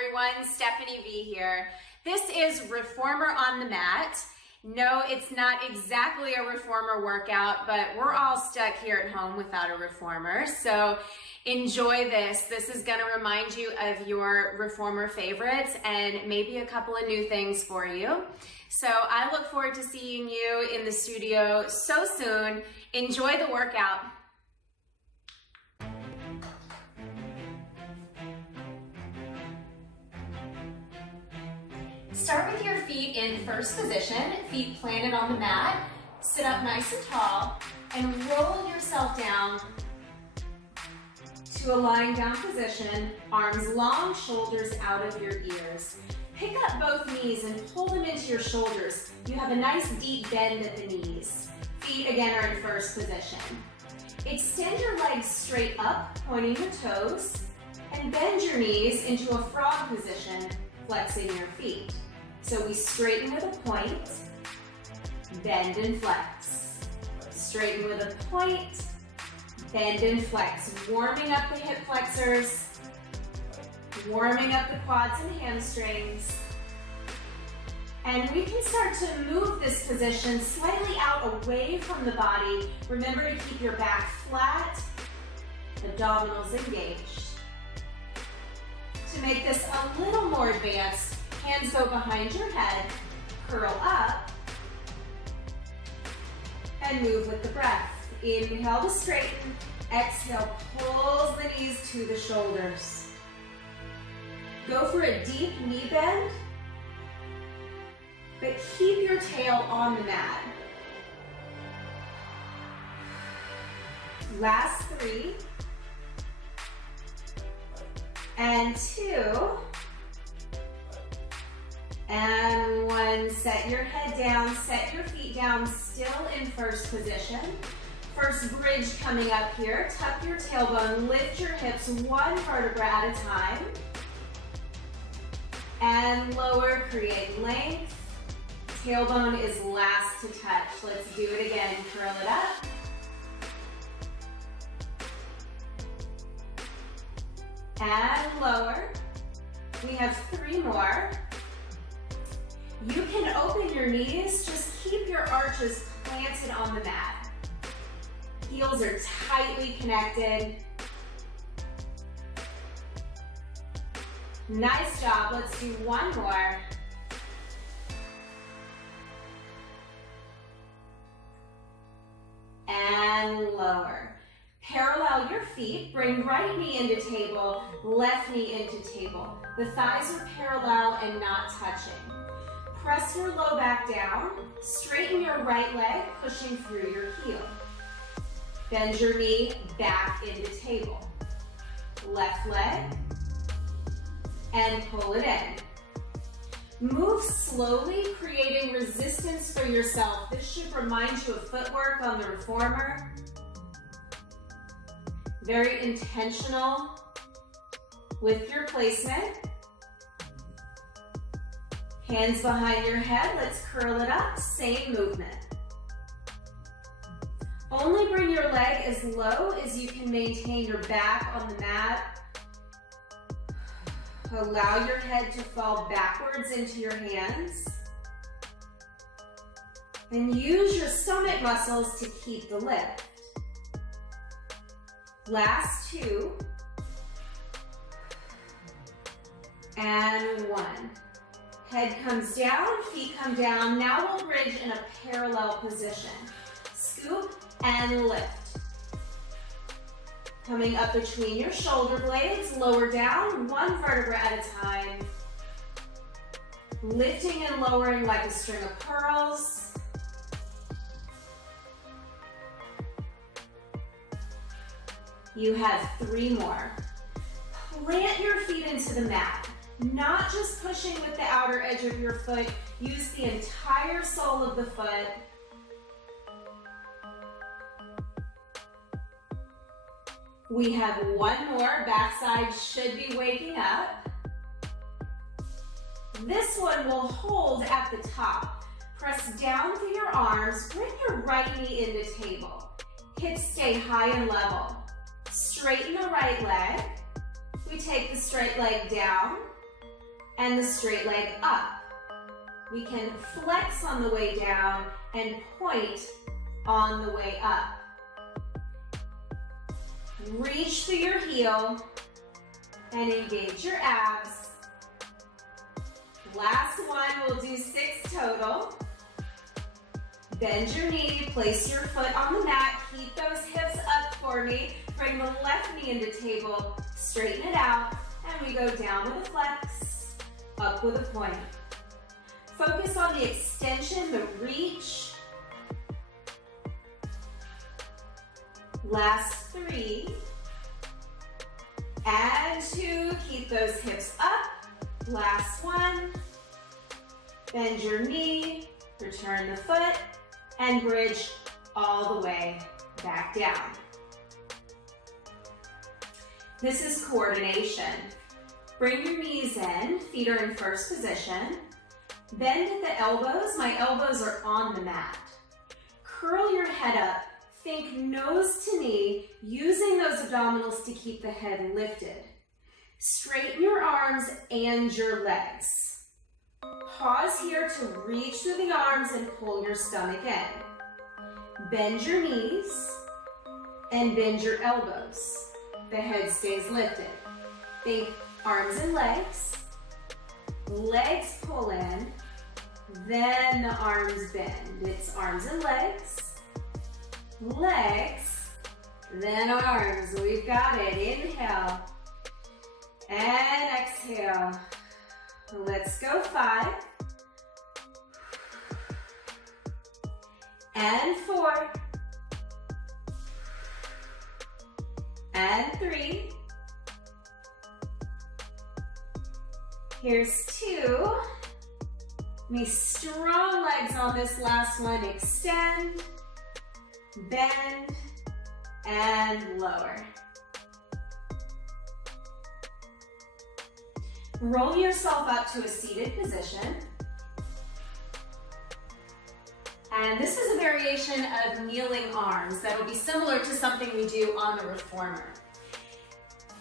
everyone, Stephanie V here. This is Reformer on the Mat. No, it's not exactly a reformer workout, but we're all stuck here at home without a reformer. So enjoy this. This is gonna remind you of your reformer favorites and maybe a couple of new things for you. So I look forward to seeing you in the studio so soon. Enjoy the workout. Start with your feet in first position, feet planted on the mat. Sit up nice and tall and roll yourself down to a lying down position, arms long, shoulders out of your ears. Pick up both knees and pull them into your shoulders. You have a nice deep bend at the knees. Feet again are in first position. Extend your legs straight up, pointing your toes, and bend your knees into a frog position, flexing your feet. So we straighten with a point, bend and flex. Straighten with a point, bend and flex. Warming up the hip flexors, warming up the quads and hamstrings. And we can start to move this position slightly out away from the body. Remember to keep your back flat, abdominals engaged. To make this a little more advanced, hands go behind your head, curl up, and move with the breath. Inhale to straighten, exhale, pulls the knees to the shoulders. Go for a deep knee bend, but keep your tail on the mat. Last 3, and 2, and 1. Set your head down, set your feet down, still in first position. First bridge coming up here. Tuck your tailbone, lift your hips 1 vertebra at a time. And lower, create length. Tailbone is last to touch. Let's do it again. Curl it up. And lower. We have 3 more. You can open your knees, just keep your arches planted on the mat. Heels are tightly connected. Nice job, let's do 1 more. And lower. Parallel your feet, bring right knee into table, left knee into table. The thighs are parallel and not touching. Press your low back down, straighten your right leg, pushing through your heel. Bend your knee back into table. Left leg, and pull it in. Move slowly, creating resistance for yourself. This should remind you of footwork on the reformer. Very intentional with your placement. Hands behind your head, let's curl it up, same movement. Only bring your leg as low as you can maintain your back on the mat. Allow your head to fall backwards into your hands. And use your stomach muscles to keep the lift. Last 2. And 1. Head comes down, feet come down. Now we'll bridge in a parallel position. Scoop and lift. Coming up between your shoulder blades, lower down, 1 vertebra at a time. Lifting and lowering like a string of pearls. You have 3 more. Plant your feet into the mat. Not just pushing with the outer edge of your foot, use the entire sole of the foot. We have 1 more, backside should be waking up. This one will hold at the top. Press down through your arms, bring your right knee into table. Hips stay high and level. Straighten the right leg. We take the straight leg down, and the straight leg up. We can flex on the way down and point on the way up. Reach through your heel and engage your abs. Last one, we'll do 6 total. Bend your knee, place your foot on the mat, keep those hips up for me. Bring the left knee into table, straighten it out, and we go down with a flex, up with a point. Focus on the extension, the reach. Last 3. And 2, keep those hips up. Last 1. Bend your knee, return the foot, and bridge all the way back down. This is coordination. Bring your knees in, feet are in first position. Bend at the elbows, my elbows are on the mat. Curl your head up, think nose to knee, using those abdominals to keep the head lifted. Straighten your arms and your legs. Pause here to reach through the arms and pull your stomach in. Bend your knees and bend your elbows. The head stays lifted. Think arms and legs. Legs pull in, then the arms bend. It's arms and legs, legs, then arms. We've got it. Inhale and exhale. Let's go 5 and 4 and 3. Here's 2. Me strong legs on this last one. Extend, bend, and lower. Roll yourself up to a seated position. And this is a variation of kneeling arms that will be similar to something we do on the reformer.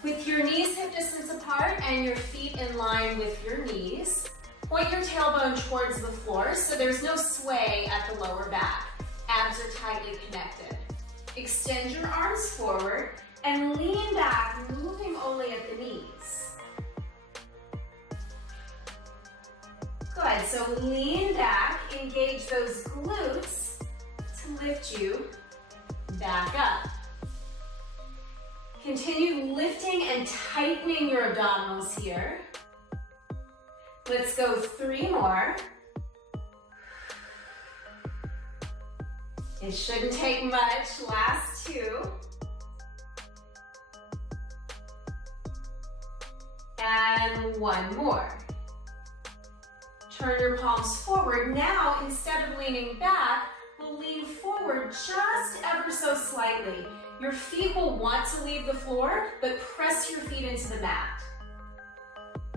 With your knees hip distance apart and your feet in line with your knees, point your tailbone towards the floor so there's no sway at the lower back. Abs are tightly connected. Extend your arms forward and lean back, moving only at the knees. Good, so lean back, engage those glutes to lift you back up. Continue lifting and tightening your abdominals here. Let's go 3 more. It shouldn't take much. Last 2. And 1 more. Turn your palms forward. Now, instead of leaning back, we'll lean forward just ever so slightly. Your feet will want to leave the floor, but press your feet into the mat.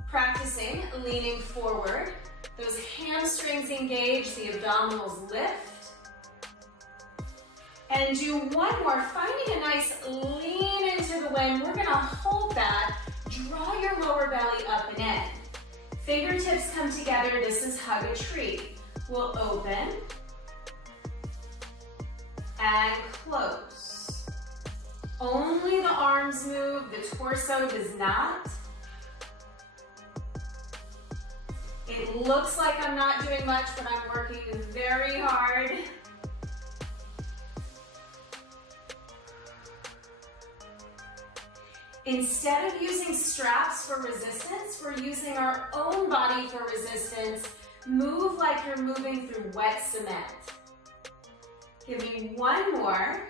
Practicing leaning forward. Those hamstrings engage, the abdominals lift. And do 1 more, finding a nice lean into the wind. We're gonna hold that. Draw your lower belly up and in. Fingertips come together, this is hug a tree. We'll open and close. Only the arms move, the torso does not. It looks like I'm not doing much, but I'm working very hard. Instead of using straps for resistance, we're using our own body for resistance. Move like you're moving through wet cement. Give me 1 more.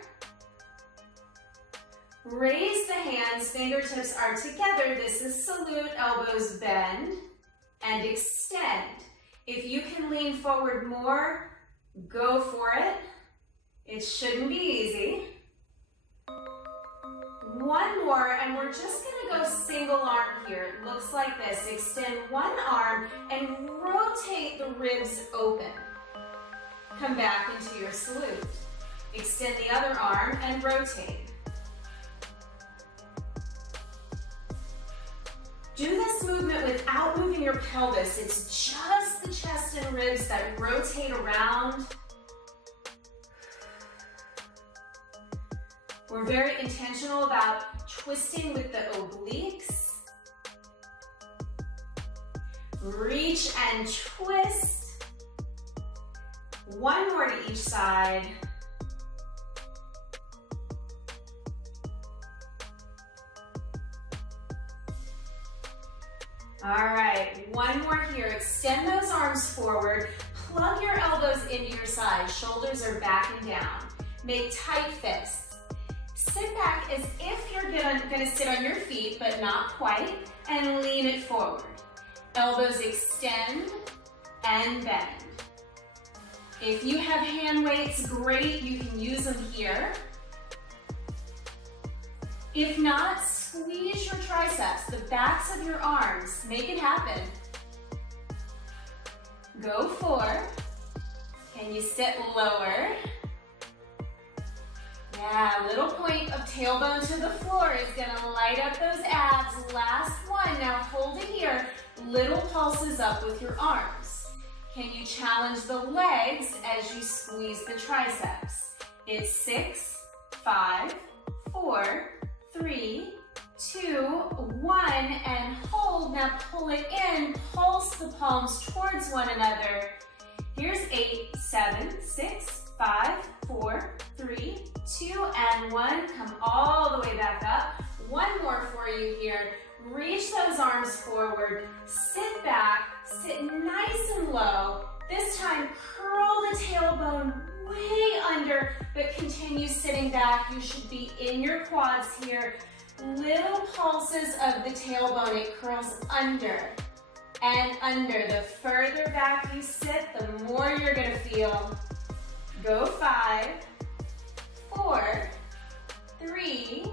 Raise the hands, fingertips are together. This is salute, elbows bend, and extend. If you can lean forward more, go for it. It shouldn't be easy. 1 more, and we're just gonna go single arm here. It looks like this. Extend 1 arm and rotate the ribs open. Come back into your salute. Extend the other arm and rotate. Do this movement without moving your pelvis. It's just the chest and ribs that rotate around. We're very intentional about twisting with the obliques. Reach and twist. One more to each side. All right, one more here. Extend those arms forward. Plug your elbows into your sides. Shoulders are back and down. Make tight fists. Sit back as if you're gonna sit on your feet, but not quite, and lean it forward. Elbows extend and bend. If you have hand weights, great, you can use them here. If not, squeeze your triceps, the backs of your arms. Make it happen. Go 4. Can you sit lower? Yeah, little point of tailbone to the floor is gonna light up those abs. Last one, now hold it here. Little pulses up with your arms. Can you challenge the legs as you squeeze the triceps? It's 6, 5, 4, 3, 2, 1, and hold. Now pull it in, pulse the palms towards one another. Here's 8, 7, 6, 5, 4, 3, 2, and 1. Come all the way back up. One more for you here. Reach those arms forward. Sit back, sit nice and low. This time, curl the tailbone way under, but continue sitting back. You should be in your quads here. Little pulses of the tailbone, it curls under and under. The further back you sit, the more you're gonna feel. Go 5, 4, 3,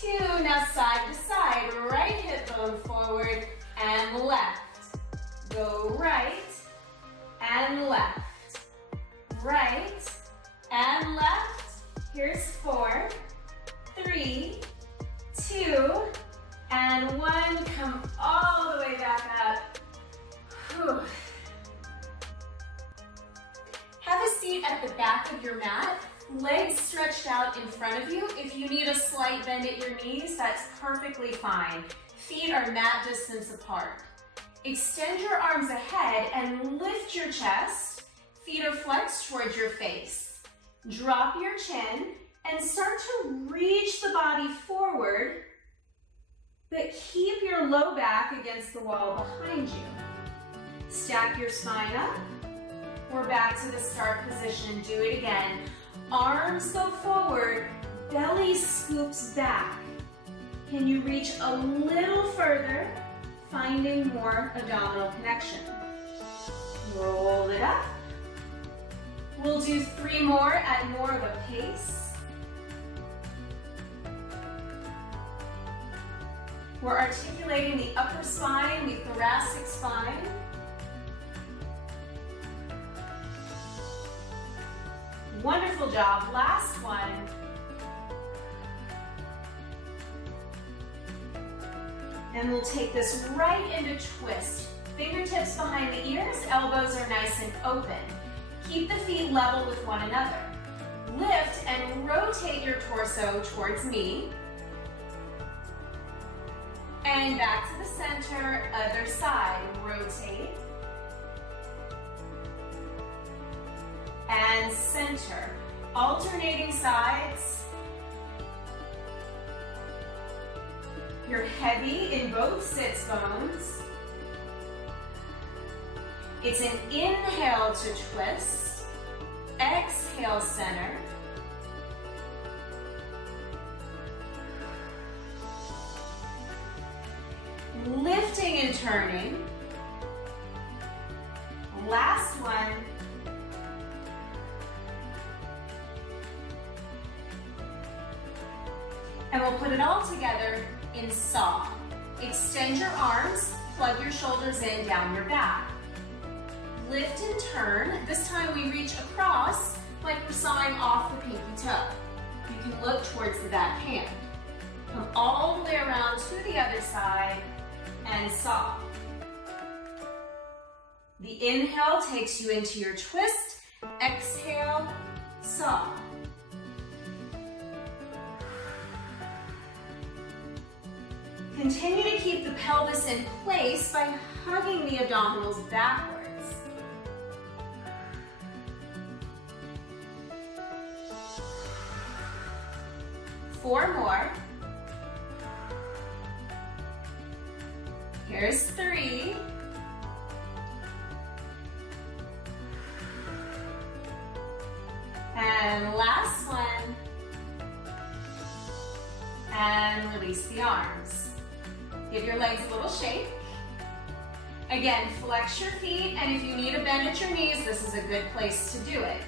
2. Now side to side, right hip bone forward and left. Go right and left. Right and left. Here's 4, 3, 2, and 1. Come all the way back up. Whew. Have a seat at the back of your mat, legs stretched out in front of you. If you need a slight bend at your knees, that's perfectly fine. Feet are mat distance apart. Extend your arms ahead and lift your chest. Feet are flexed towards your face. Drop your chin and start to reach the body forward, but keep your low back against the wall behind you. Stack your spine up. We're back to the start position. Do it again. Arms go forward, belly scoops back. Can you reach a little further, finding more abdominal connection? Roll it up. We'll do 3 more at more of a pace. We're articulating the upper spine, the thoracic spine. Wonderful job. Last one. And we'll take this right into twist. Fingertips behind the ears, elbows are nice and open. Keep the feet level with one another. Lift and rotate your torso towards me. And back to the center, other side, rotate. And center. Alternating sides. You're heavy in both sits bones. It's an inhale to twist. Exhale, center. Lifting and turning. Last one. And we'll put it all together in saw. Extend your arms, plug your shoulders in down your back. Lift and turn. This time we reach across like we're sawing off the pinky toe. You can look towards the back hand. Come all the way around to the other side. and saw. The inhale takes you into your twist. Exhale, saw. Continue to keep the pelvis in place by hugging the abdominals backwards. Four more. Here's three. And last one. And release the arms. Give your legs a little shake. Again, flex your feet, and if you need a bend at your knees, this is a good place to do it.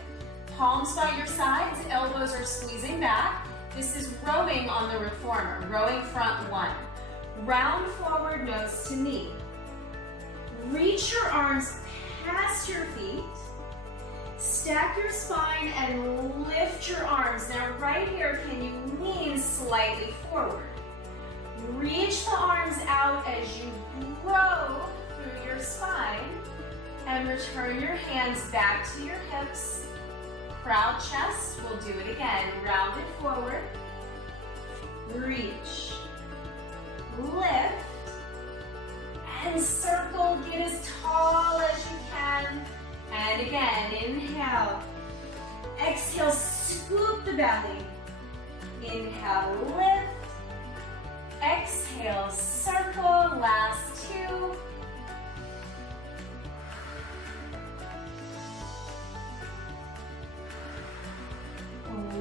Palms by your sides, elbows are squeezing back. This is rowing on the reformer, rowing front one. Round forward, nose to knee. Reach your arms past your feet. Stack your spine and lift your arms. Now right here, can you lean slightly forward? Reach the arms out as you grow through your spine and return your hands back to your hips. Proud chest, we'll do it again. Round it forward. Reach. Lift. And circle, get as tall as you can. And again, inhale. Exhale, scoop the belly. Inhale, lift. Exhale, circle, last two.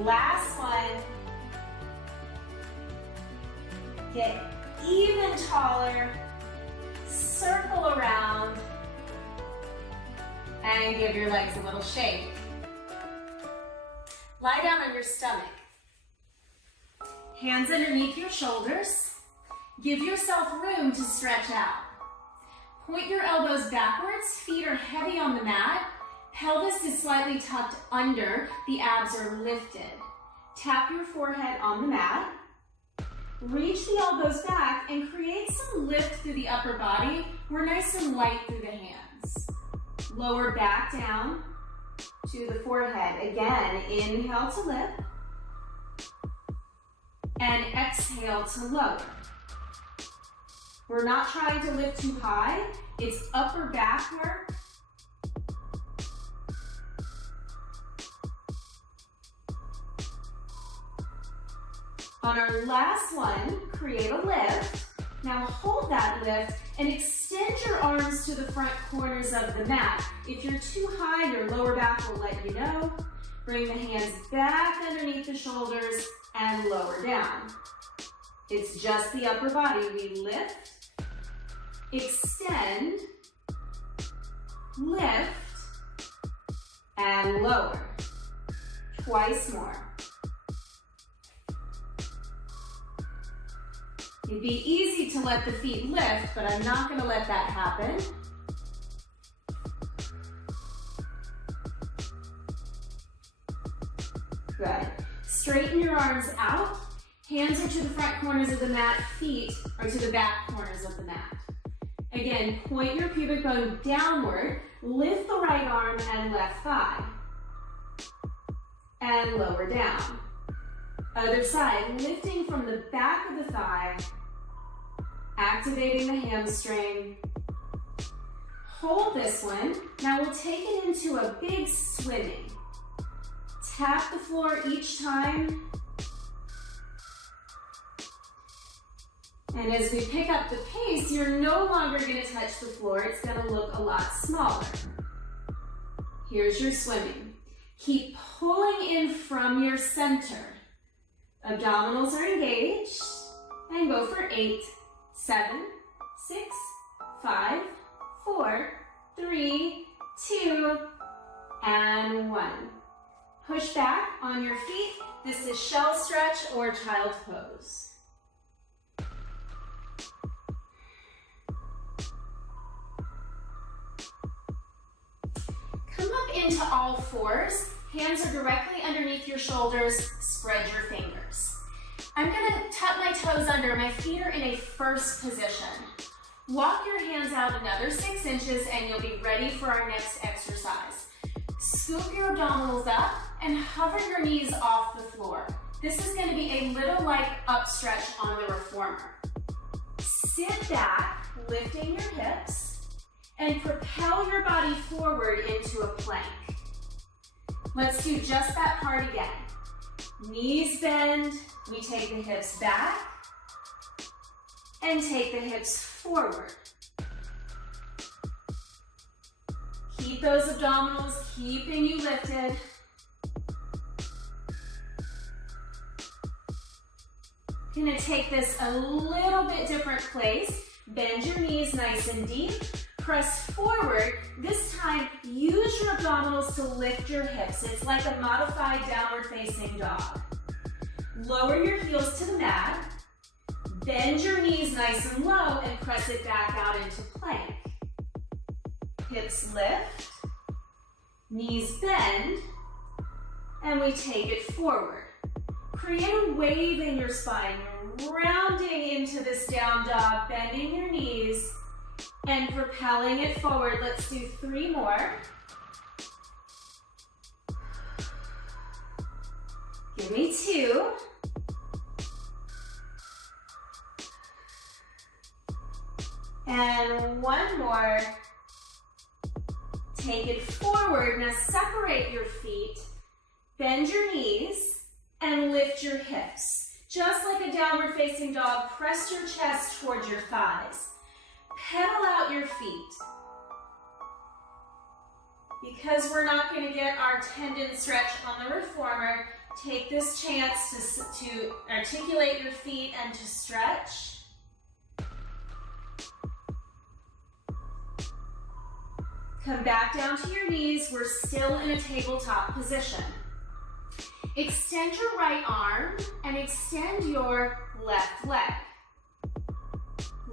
Last one. Get even taller. Circle around. And give your legs a little shake. Lie down on your stomach. Hands underneath your shoulders. Give yourself room to stretch out. Point your elbows backwards. Feet are heavy on the mat. Pelvis is slightly tucked under. The abs are lifted. Tap your forehead on the mat. Reach the elbows back and create some lift through the upper body. We're nice and light through the hands. Lower back down to the forehead. Again, inhale to lift. And exhale to lower. We're not trying to lift too high. It's upper back work. On our last one, create a lift. Now hold that lift and extend your arms to the front corners of the mat. If you're too high, your lower back will let you know. Bring the hands back underneath the shoulders and lower down. It's just the upper body. We lift, extend, lift, and lower. Twice more. It'd be easy to let the feet lift, but I'm not going to let that happen. Good. Straighten your arms out. Hands are to the front corners of the mat. Feet are to the back corners of the mat. Again, point your pubic bone downward. Lift the right arm and left thigh. And lower down. Other side, lifting from the back of the thigh. Activating the hamstring. Hold this one. Now we'll take it into a big swimming. Tap the floor each time. And as we pick up the pace, you're no longer going to touch the floor. It's going to look a lot smaller. Here's your swimming. Keep pulling in from your center. Abdominals are engaged. And go for 8, 7, 6, 5, 4, 3, 2, and 1. Push back on your feet. This is shell stretch or child pose. Come up into all fours. Hands are directly underneath your shoulders. Spread your fingers. I'm gonna tuck my toes under. My feet are in a first position. Walk your hands out another 6 inches and you'll be ready for our next exercise. Scoop your abdominals up and hover your knees off the floor. This is going to be a little like up stretch on the reformer. Sit back, lifting your hips, and propel your body forward into a plank. Let's do just that part again. Knees bend, we take the hips back, and take the hips forward. Keep those abdominals keeping you lifted. Gonna take this a little bit different place. Bend your knees nice and deep. Press forward. This time, use your abdominals to lift your hips. It's like a modified downward facing dog. Lower your heels to the mat. Bend your knees nice and low and press it back out into plank. Hips lift, knees bend, and we take it forward. Create a wave in your spine. You're rounding into this down dog, bending your knees and propelling it forward. Let's do 3 more. Give me 2. And 1 more. Take it forward. Now separate your feet, bend your knees, and lift your hips. Just like a downward facing dog, press your chest towards your thighs. Pedal out your feet. Because we're not going to get our tendon stretch on the reformer, take this chance to articulate your feet and to stretch. Come back down to your knees. We're still in a tabletop position. Extend your right arm and extend your left leg.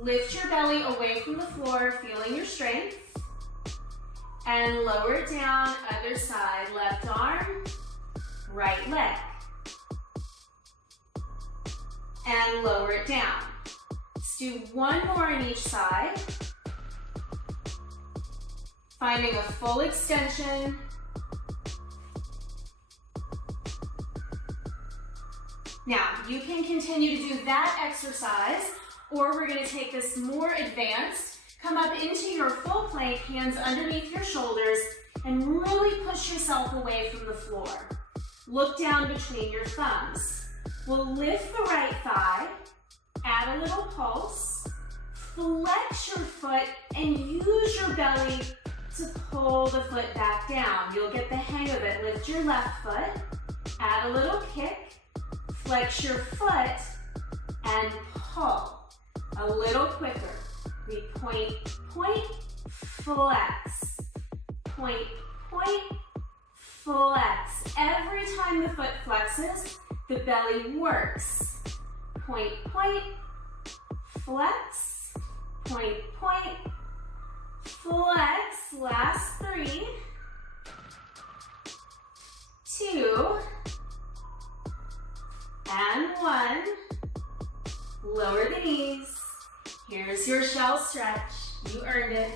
Lift your belly away from the floor, feeling your strength. And lower it down, other side. Left arm, right leg. And lower it down. Let's do 1 more on each side. Finding a full extension. Now, you can continue to do that exercise, or we're going to take this more advanced. Come up into your full plank, hands underneath your shoulders, and really push yourself away from the floor. Look down between your thumbs. We'll lift the right thigh, add a little pulse, flex your foot, and use your belly to pull the foot back down. You'll get the hang of it. Lift your left foot, add a little kick, flex your foot, and pull. A little quicker. We point, point, flex. Point, point, flex. Every time the foot flexes, the belly works. Point, point, flex. Point, point, flex. Last 3, 2, and 1. Lower the knees. Here's your shell stretch. You earned it.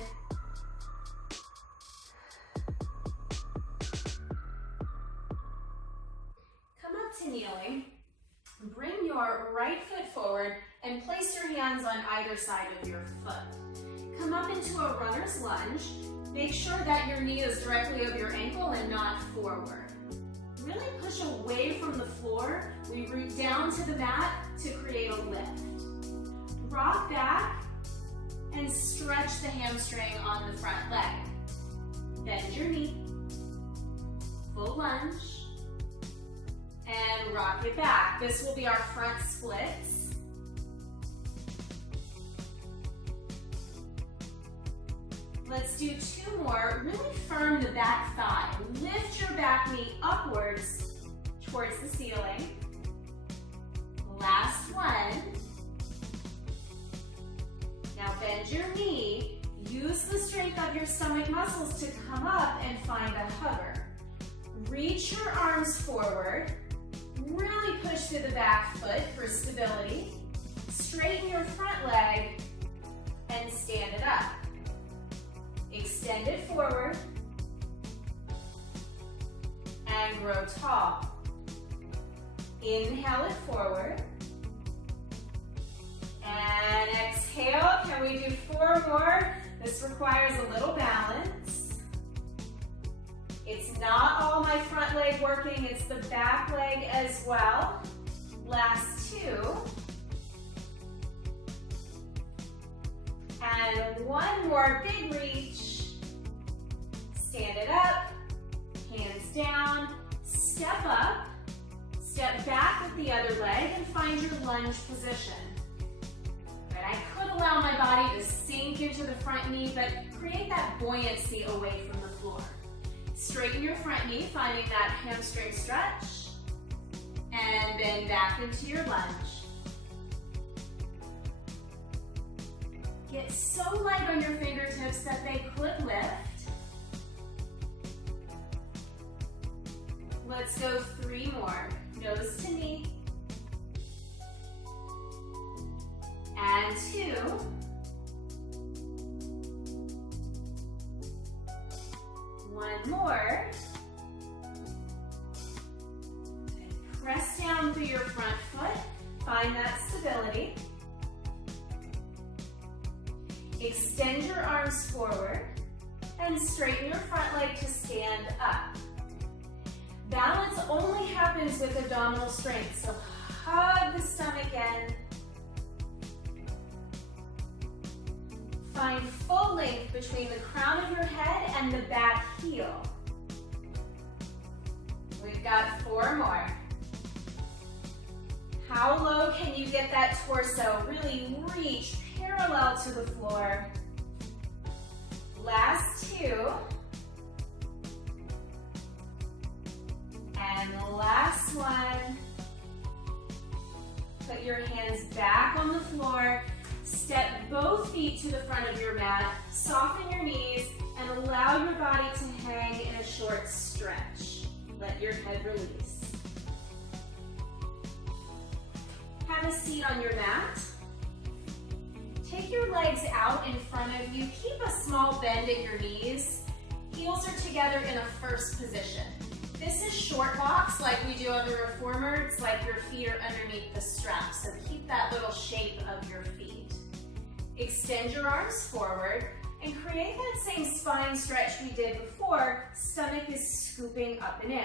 Come up to kneeling. Bring your right foot forward and place your hands on either side of your foot. Come up into a runner's lunge. Make sure that your knee is directly over your ankle and not forward. Really push away from the floor. We root down to the mat to create a lift. Rock back and stretch the hamstring on the front leg. Bend your knee. Full lunge. And rock it back. This will be our front splits. Let's do 2 more. Really firm the back thigh. Lift your back knee upwards towards the ceiling. Last one. Now bend your knee. Use the strength of your stomach muscles to come up and find a hover. Reach your arms forward. Really push through the back foot for stability. Straighten your front leg and stand it up. Extend it forward and grow tall. Inhale it forward and exhale. Can we do 4 more? This requires a little balance. It's not all my front leg working, it's the back leg as well. Last 2. And 1 more, big reach. Stand it up, hands down, step up, step back with the other leg and find your lunge position. But I could allow my body to sink into the front knee, but create that buoyancy away from the floor. Straighten your front knee, finding that hamstring stretch, and then back into your lunge. Get so light on your fingertips that they could lift. Let's go 3 more. Nose to knee. And 2. One more. And press down through your front foot. Find that stability. Extend your arms forward and straighten your front leg to stand up. Balance only happens with abdominal strength, so hug the stomach in. Find full length between the crown of your head and the back heel. We've got 4 more. How low can you get that torso? Really reach parallel to the floor. Last 2. And the last one. Put your hands back on the floor. Step both feet to the front of your mat. Soften your knees and allow your body to hang in a short stretch. Let your head release. Have a seat on your mat. Take your legs out in front of you. Keep a small bend at your knees. Heels are together in a first position. This is short box like we do on the reformer. It's like your feet are underneath the strap, so keep that little shape of your feet. Extend your arms forward and create that same spine stretch we did before. Stomach is scooping up and in.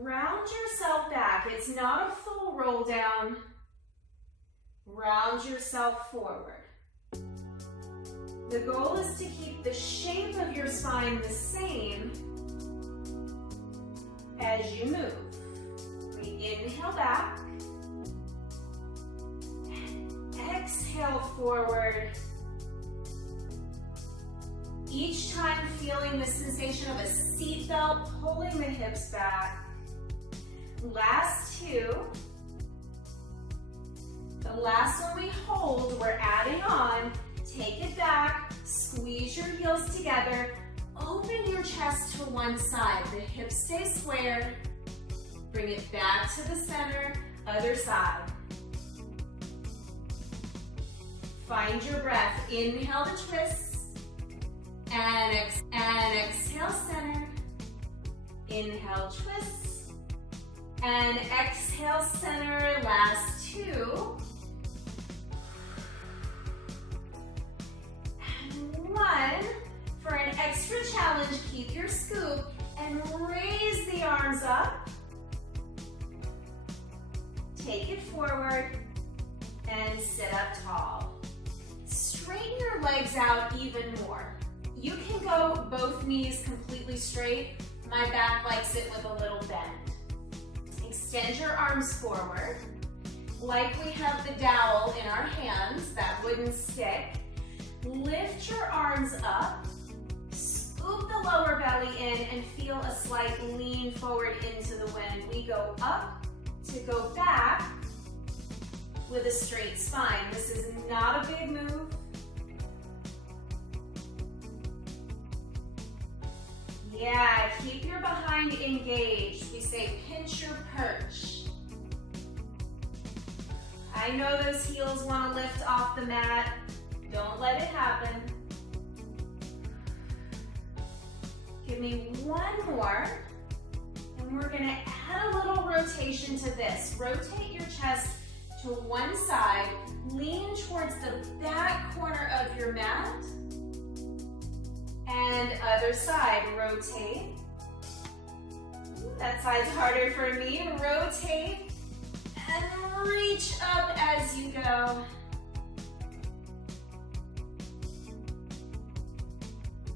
Round yourself back. It's not a full roll down. Round yourself forward. The goal is to keep the shape of your spine the same as you move. We inhale back. And exhale forward. Each time feeling the sensation of a seatbelt pulling the hips back. Last 2. The last one we hold, we're adding on. Take it back, squeeze your heels together, open your chest to one side. The hips stay squared. Bring it back to the center, other side. Find your breath. Inhale to twist. And exhale, center. Inhale, twist. And exhale, center. Last 2. And 1. For an extra challenge, keep your scoop and raise the arms up. Take it forward and sit up tall. Straighten your legs out even more. You can go both knees completely straight. My back likes it with a little bend. Extend your arms forward. Like we have the dowel in our hands, that wooden stick. Lift your arms up. Scoop the lower belly in and feel a slight lean forward into the wind. We go up to go back with a straight spine. This is not a big move. Yeah, keep your behind engaged. We say pinch your perch. I know those heels want to lift off the mat. Don't let it happen. Give me one more. And we're gonna add a little rotation to this. Rotate your chest to one side. Lean towards the back corner of your mat. And other side, rotate. That side's harder for me. Rotate and reach up as you go.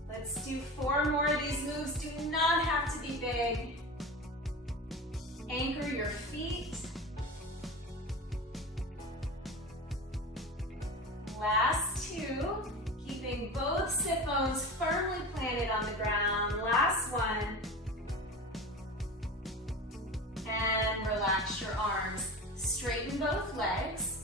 Let's do 4 more of these moves. Do not have to be big. Anchor your feet. Last 2. Keeping both sit bones firmly planted on the ground. Last one. And relax your arms. Straighten both legs.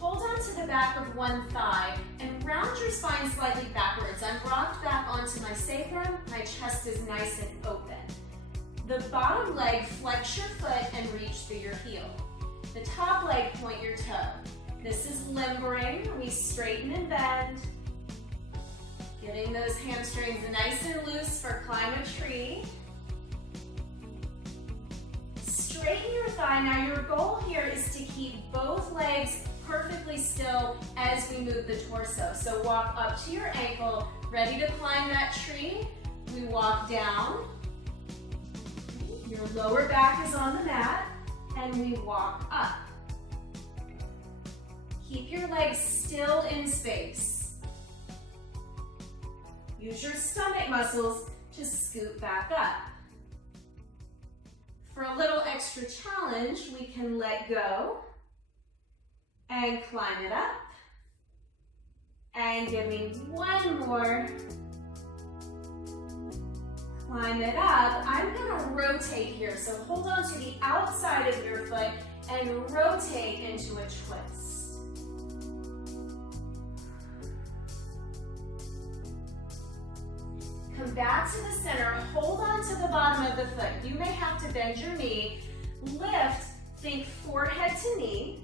Hold on to the back of one thigh and round your spine slightly backwards. I'm rocked back onto my sacrum. My chest is nice and open. The bottom leg, flex your foot and reach through your heel. The top leg, point your toe. This is limbering. We straighten and bend. Getting those hamstrings nice and loose for climb a tree. Straighten your thigh. Now your goal here is to keep both legs perfectly still as we move the torso. So walk up to your ankle, ready to climb that tree. We walk down. Your lower back is on the mat, and we walk up. Keep your legs still in space. Use your stomach muscles to scoot back up. For a little extra challenge, we can let go and climb it up. And give me one more. Climb it up. I'm gonna rotate here, so hold on to the outside of your foot and rotate into a twist. Come back to the center, hold on to the bottom of the foot. You may have to bend your knee. Lift, think forehead to knee.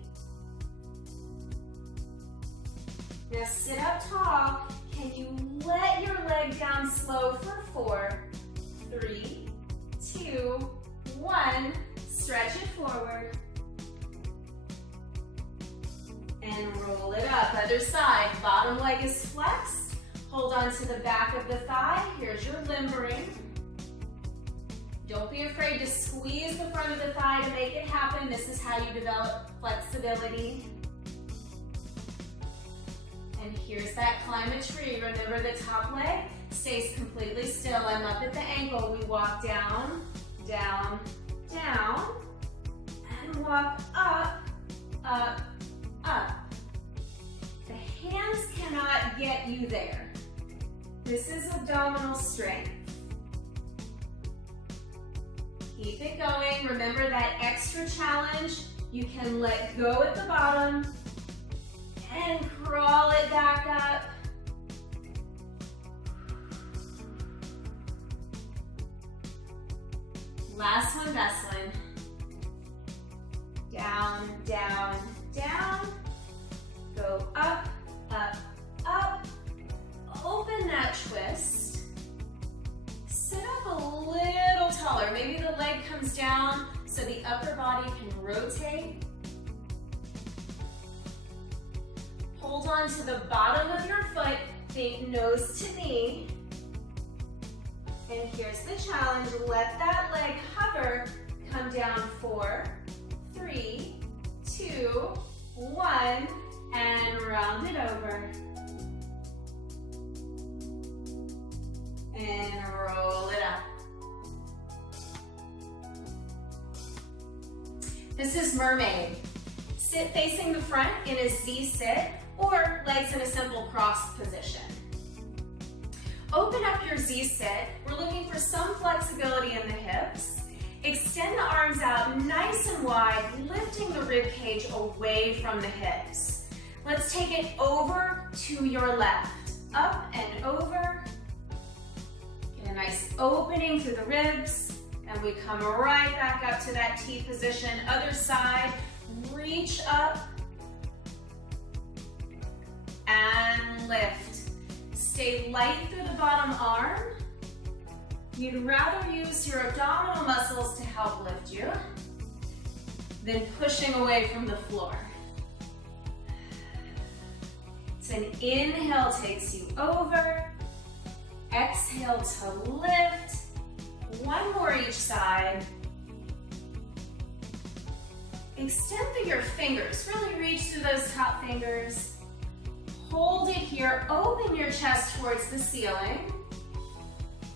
Now sit up tall. Can you let your leg down slow for 4, 3, 2, 1. Stretch it forward. And roll it up. Other side, bottom leg is flexed. Hold on to the back of the thigh. Here's your limbering. Don't be afraid to squeeze the front of the thigh to make it happen. This is how you develop flexibility. And here's that climb a tree. Remember the top leg stays completely still. I'm up at the ankle. We walk down, down, down, and walk up, up, up. The hands cannot get you there. This is abdominal strength. Keep it going. Remember that extra challenge. You can let go at the bottom and crawl it back up. Last one, best one. Down, down, down. Go up, up, up. Open that twist. Sit up a little taller. Maybe the leg comes down so the upper body can rotate. Hold on to the bottom of your foot. Think nose to knee. And here's the challenge. Let that leg hover. Come down 4, 3, 2, 1, and round it over. And roll it up. This is Mermaid. Sit facing the front in a Z sit or legs in a simple cross position. Open up your Z sit. We're looking for some flexibility in the hips. Extend the arms out nice and wide, lifting the rib cage away from the hips. Let's take it over to your left. Up and over. Get a nice opening through the ribs. And we come right back up to that T position. Other side, reach up. And lift. Stay light through the bottom arm. You'd rather use your abdominal muscles to help lift you than pushing away from the floor. So an inhale takes you over. Exhale to lift. One more each side. Extend through your fingers. Really reach through those top fingers. Hold it here. Open your chest towards the ceiling.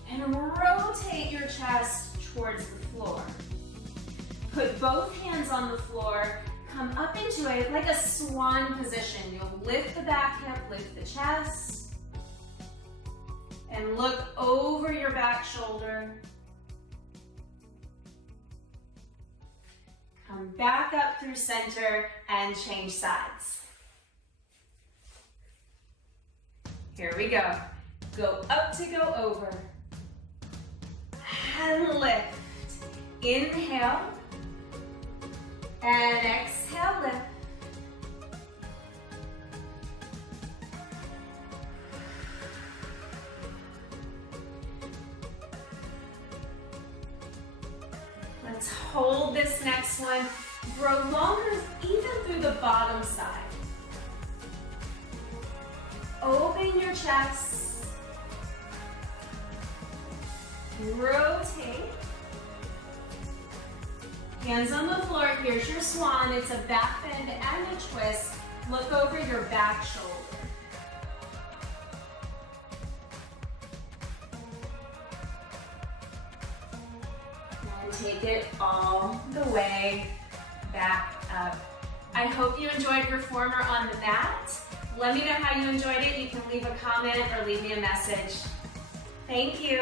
And rotate your chest towards the floor. Put both hands on the floor. Come up into like a swan position. You'll lift the back hip, lift the chest. And look over your back shoulder. Come back up through center and change sides. Here we go. Go up to go over. And lift. Inhale. And exhale, lift. Let's hold this next one. Grow longer even through the bottom side. Open your chest. Rotate. Hands on the floor. Here's your swan. It's a back bend and a twist. Look over your back shoulder. And take it all the way back up. I hope you enjoyed Reformer on the mat. Let me know how you enjoyed it. You can leave a comment or leave me a message. Thank you.